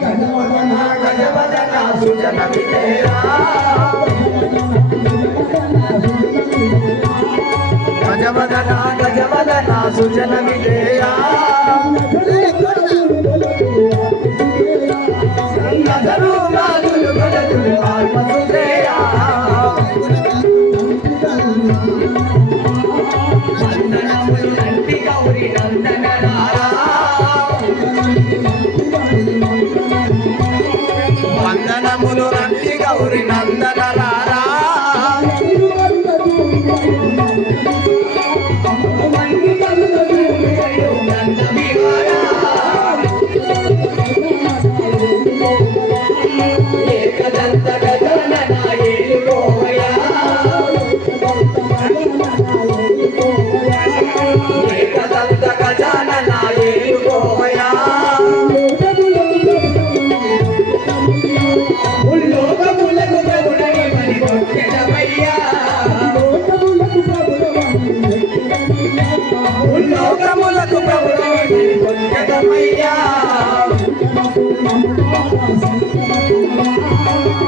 గజవదన గజవదన సుజన విజయ గజవదన గజవదన సుజన విజయ గజలు ఆత్మ సుజయ laurima ప్రభుడని మని కొట్టెదమయ్యా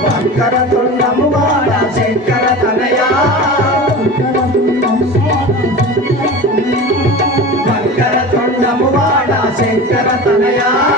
శంకర తుండము వాడ శంకర తనయా. శంకర తుండము వాడ శంకర తనయా.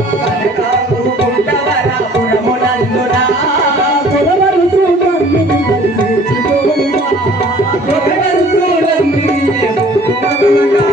Hallelujah.